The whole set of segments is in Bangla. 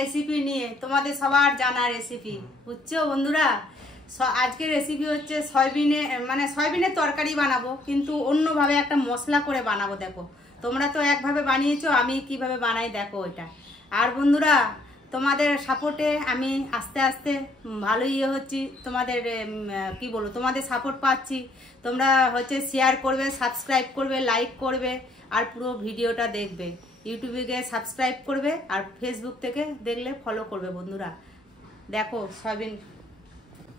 রেসিপি নিয়ে, তোমাদের সবার জানা রেসিপি, বুঝছো বন্ধুরা। আজকে রেসিপি হচ্ছে সয়াবিনের তরকারি বানাবো, কিন্তু অন্যভাবে একটা মশলা করে বানাবো। দেখো, তোমরা তো একভাবে বানিয়েছো, আমি কিভাবে বানাই দেখো এটা। আর বন্ধুরা, তোমাদের সাপোর্টে আমি আস্তে আস্তে ভালোই হচ্ছি, তোমাদের কি বলবো, তোমাদের সাপোর্ট পাচ্ছি। তোমরা হচ্ছে শেয়ার করবে, সাবস্ক্রাইব করবে, লাইক করবে, আর পুরো ভিডিওটা দেখবে। ইউটিউবে গিয়ে সাবস্ক্রাইব করবে, আর ফেসবুক থেকে দেখলে ফলো করবে বন্ধুরা। দেখো সয়াবিন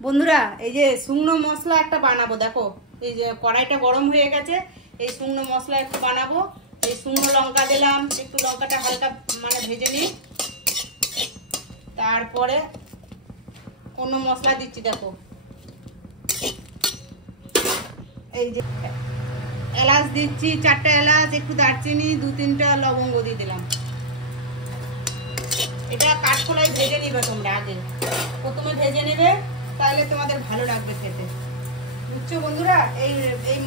বন্ধুরা, এই যে শুকনো মশলা একটা বানাবো। দেখো, এই যে কড়াইটা গরম হয়ে গেছে, এই শুকনো মশলা একটু বানাবো। এই শুকনো লঙ্কা দিলাম, একটু লঙ্কাটা হালকা ভেজে নিই, তারপরে অন্য মশলা দিচ্ছি। দেখো, এই যে এলাচ দিচ্ছি, 4টা এলাচ, একটু দারচিনি, 2-3টা লবঙ্গ দিয়ে দিলাম। এটা কাঠখোলায় ভেজে নিবে তোমরা, আগে প্রথমে ভেজে নেবে, তাহলে তোমাদের ভালো লাগবে খেতে, বুঝছো বন্ধুরা। এই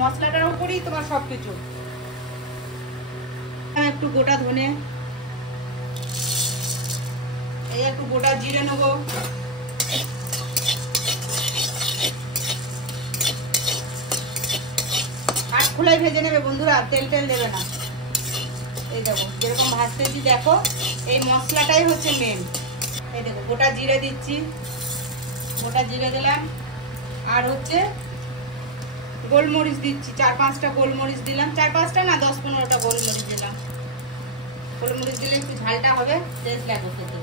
মশলাটার উপরেই তোমার সবকিছু। একটু গোটা ধনে, এই একটু গোটা জিরে নেবো, কাঠখোলায় ভেজে নেবে বন্ধুরা, তেল দেবে না। এই দেখো যেরকম ভাজতেছি, দেখো এই মশলাটাই হচ্ছে মেন। এই দেখো গোটা জিরে দিচ্ছি, গোটা জিরে দিলাম, আর হচ্ছে গোলমরিচ দিচ্ছি, 4-5টা গোলমরিচ দিলাম। 4-5টা না, 10-15টা গোলমরিচ দিলাম। গোলমরিচ দিলে একটু ঝালটা হবে, টেস্ট লাগবে খেতে।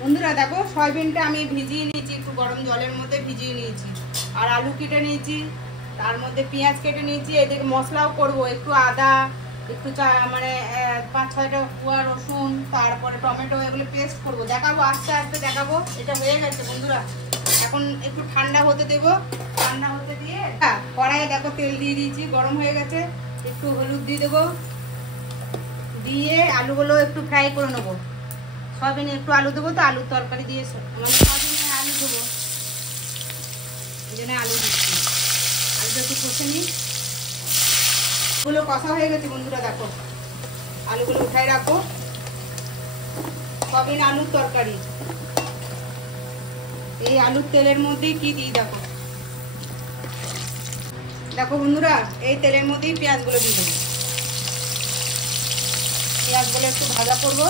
বন্ধুরা দেখো, সয়াবিনটা আমি ভিজিয়ে নিয়েছি, একটু গরম জলের মধ্যে ভিজিয়ে নিয়েছি। আর আলু কেটে নিয়েছি, তার মধ্যে পেঁয়াজ কেটে নিয়েছি। এদিকে মশলাও করব, একটু আদা, একটু 5-6টা কুয়া রসুন, তারপরে টমেটো, এগুলো পেস্ট করব। দেখাবো আস্তে আস্তে দেখাবো। এটা হয়ে গেছে বন্ধুরা, এখন একটু ঠান্ডা হতে দেবো। ঠান্ডা হতে দিয়ে কড়াইয়ে দেখো তেল দিয়ে দিয়েছি, গরম হয়ে গেছে। একটু হলুদ দিয়ে দেবো, দিয়ে আলুগুলো একটু ফ্রাই করে নেবো। সয়াবিনে একটু আলু দেবো, তো আলুর তরকারি দিয়ে সয়াবিনে আলু দেবো, এই জন্য আলু দিচ্ছি। আলুটা একটু কষে নিই। আলুগুলো কষা হয়ে গেছে বন্ধুরা, দেখো আলুগুলো উঠাই রাখো। সয়াবিন আলুর তরকারি, এই আলুর তেলের মধ্যেই কি দিই দেখো। দেখো বন্ধুরা, এই তেলের মধ্যেই পেঁয়াজগুলো দিয়ে দেবো। পেঁয়াজগুলো একটু ভাজা করবো।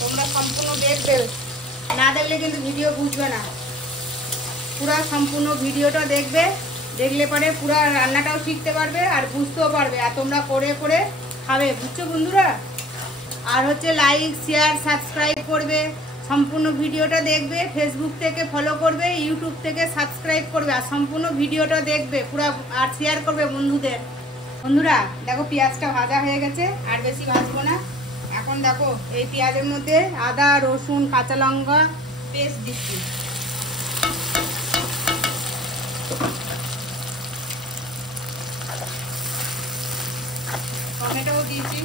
তোমরা সম্পূর্ণ দেখবে, না দেখলে কিন্তু ভিডিও বুঝবে না। পুরো সম্পূর্ণ ভিডিওটা দেখবে, দেখলে পরে পুরো রান্নাটাও শিখতে পারবে, আর বুঝতেও পারবে, আর তোমরা করে করে খাবে, বুঝছো বন্ধুরা। আর হচ্ছে লাইক, শেয়ার, সাবস্ক্রাইব করবে, সম্পূর্ণ ভিডিওটা দেখবে। ফেসবুক থেকে ফলো করবে, ইউটিউব থেকে সাবস্ক্রাইব করবে, আর সম্পূর্ণ ভিডিওটা দেখবে পুরো, আর শেয়ার করবে বন্ধুদের। বন্ধুরা দেখো, পেঁয়াজটা ভাজা হয়ে গেছে, আর বেশি ভাজবো না। এখন দেখো এই পেঁয়াজের মধ্যে আদা, রসুন, কাঁচা লঙ্কা পেস্ট দিচ্ছি। টমেটোও দিয়েছি।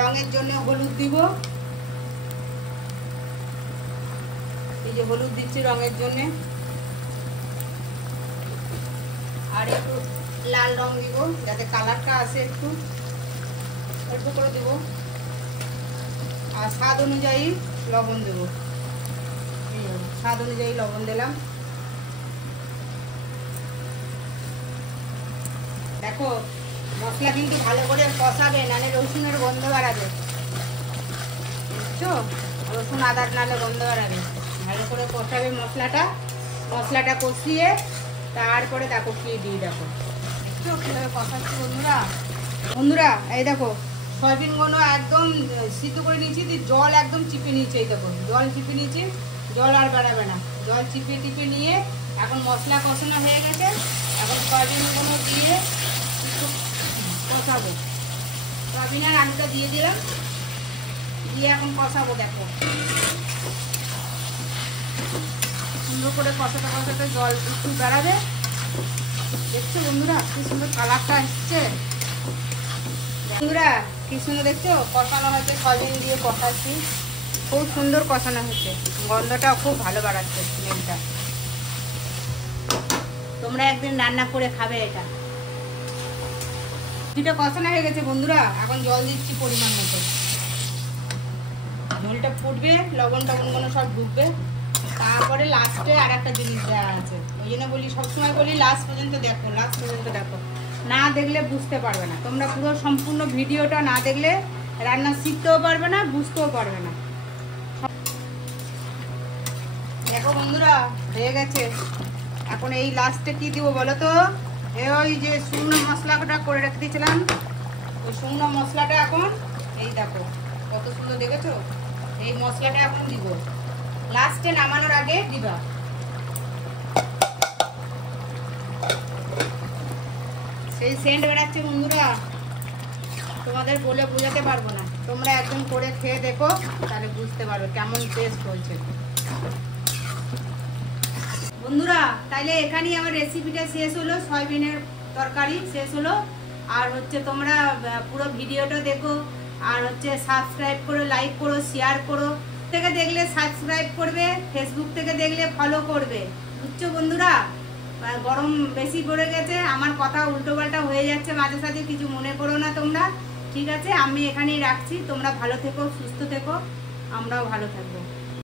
রঙের জন্য হলুদ দিব, এই যে হলুদ দিচ্ছি রঙের জন্য। আর একটু লাল রং দিব, যাতে কালারটা আসে, একটু অল্প করে দেবো। আর স্বাদ অনুযায়ী লবণ দেবো, স্বাদ অনুযায়ী লবণ দিলাম। দেখো মশলা কিন্তু ভালো করে কষাবে, নাহলে রসুনের গন্ধ বাড়াবে, বুঝছো। রসুন আদার নাহলে গন্ধ বাড়াবে। ভালো করে কষাবে মশলাটা কষিয়ে তারপরে দেখো কি দিই। দেখো দেখছো কীভাবে কষাচ্ছি বন্ধুরা। এই দেখো সয়াবিনগুলো একদম সিদ্ধ করে নিয়েছি, জল একদম চিপে নিয়েছি। এই দেখো জল চিপে নিয়েছি, জল আর বাড়াবে না, জল চিপে নিয়ে এখন মশলা কষানো হয়ে গেছে। এখন সয়াবিনগুলো দিয়ে একটু কষাবো। সয়াবিন আর আলুটা দিয়ে দিলাম, দিয়ে এখন কষাবো। দেখো সুন্দর করে কষাতে জল একটু বেড়াবে। দেখছো বন্ধুরা কি সুন্দর কালারটা এসছে। বন্ধুরা কি সুন্দর দেখছো কষানো হচ্ছে, সয়াবিন দিয়ে কষাচ্ছি, খুব সুন্দর কষানো হচ্ছে, গন্ধটা খুব ভালো বাড়াচ্ছে স্মেলটা। তোমরা একদিন রান্না করে খাবে এটা। দুটো কষানো হয়ে গেছে বন্ধুরা, এখন জল দিচ্ছি পরিমাণ মতো। ঝোলটা ফুটবে, লবণ টবণগুলো সব ঢুকবে, তারপরে লাস্টে আর একটা জিনিস দেওয়া আছে। ওই জন্য বলি, সবসময় বলি লাস্ট পর্যন্ত দেখো, লাস্ট পর্যন্ত দেখো, না দেখলে বুঝতে পারবে না। তোমরা পুরো সম্পূর্ণ ভিডিওটা না দেখলে রান্না শিখতেও পারবে না, বুঝতেও পারবে না। দেখো বন্ধুরা হয়ে গেছে। এখন এই লাস্টে কি দিব বলো তো? ওই যে শুকনো মশলাটা করে রেখে দিয়েছিলাম, ওই শুকনো মশলাটা এখন এই দেখো কত সুন্দর দেখেছো, এই মশলাটা এখন দিব, লাস্টে নামানোর আগে দিবা। সেই সেন্ট বেড়াচ্ছে বন্ধুরা, তোমাদের বলে বোঝাতে পারবো না। তোমরা একদম করে খেয়ে দেখো, তাহলে বুঝতে পারবে কেমন টেস্ট হয়েছে বন্ধুরা। তাইলে এখানেই আমার রেসিপিটা শেষ হলো, সয়াবিনের তরকারি শেষ হলো। আর হচ্ছে তোমরা পুরো ভিডিওটা দেখো, আর হচ্ছে সাবস্ক্রাইব করো, লাইক করো, শেয়ার করো। থেকে দেখলে সাবস্ক্রাইব করবে, ফেসবুক থেকে দেখলে ফলো করবে, বুঝছো বন্ধুরা? গরম বেশি পড়ে গেছে, আমার কথা উল্টোপাল্টা হয়ে যাচ্ছে মাঝে সাঝে, কিছু মনে করো না তোমরা, ঠিক আছে? আমি এখানেই রাখছি, তোমরা ভালো থেকো, সুস্থ থেকো, আমরাও ভালো থাকবো।